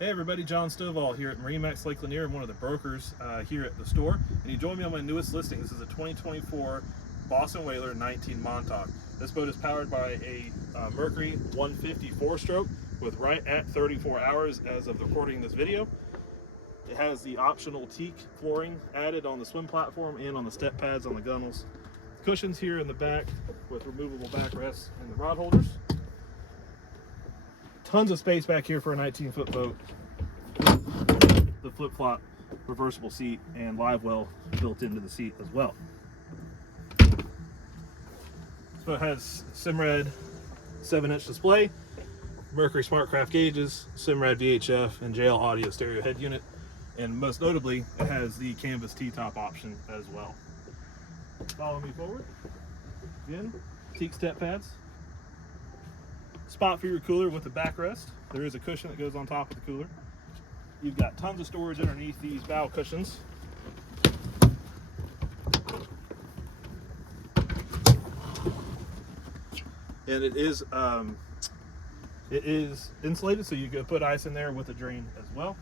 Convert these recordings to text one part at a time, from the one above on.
Hey everybody, John Stovall here at MarineMax Lake Lanier. I'm one of the brokers here at the store, and you join me on my newest listing. This is a 2024 Boston Whaler 19 Montauk. This boat is powered by a Mercury 150 4-stroke with right at 34 hours as of recording this video. It has the optional teak flooring added on the swim platform and on the step pads on the gunnels. Cushions here in the back with removable backrests and the rod holders. Tons of space back here for a 19-foot boat. The flip-flop reversible seat and livewell built into the seat as well. This boat has Simrad 7-inch display, Mercury SmartCraft gauges, Simrad VHF, and JL audio stereo head unit, and most notably, it has the canvas T-top option as well. Follow me forward. Again, teak step pads. Spot for your cooler with the backrest. There is a cushion that goes on top of the cooler. You've got tons of storage underneath these bow cushions. And it is insulated, so you can put ice in there with a drain as well.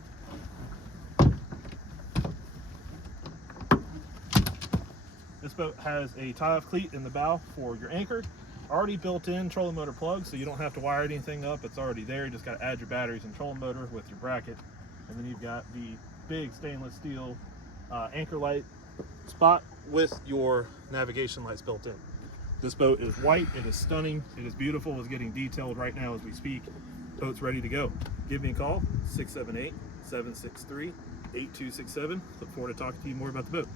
This boat has a tie-off cleat in the bow for your anchor. Already built in trolling motor plug, so you don't have to wire anything up. It's already there. You just got to add your batteries and trolling motor with your bracket. And then you've got the big stainless steel anchor light spot with your navigation lights built in. This boat is white. It is stunning. It is beautiful. It's getting detailed right now as we speak. Boat's ready to go. Give me a call, 678-763-8267. Look forward to talking to you more about the boat.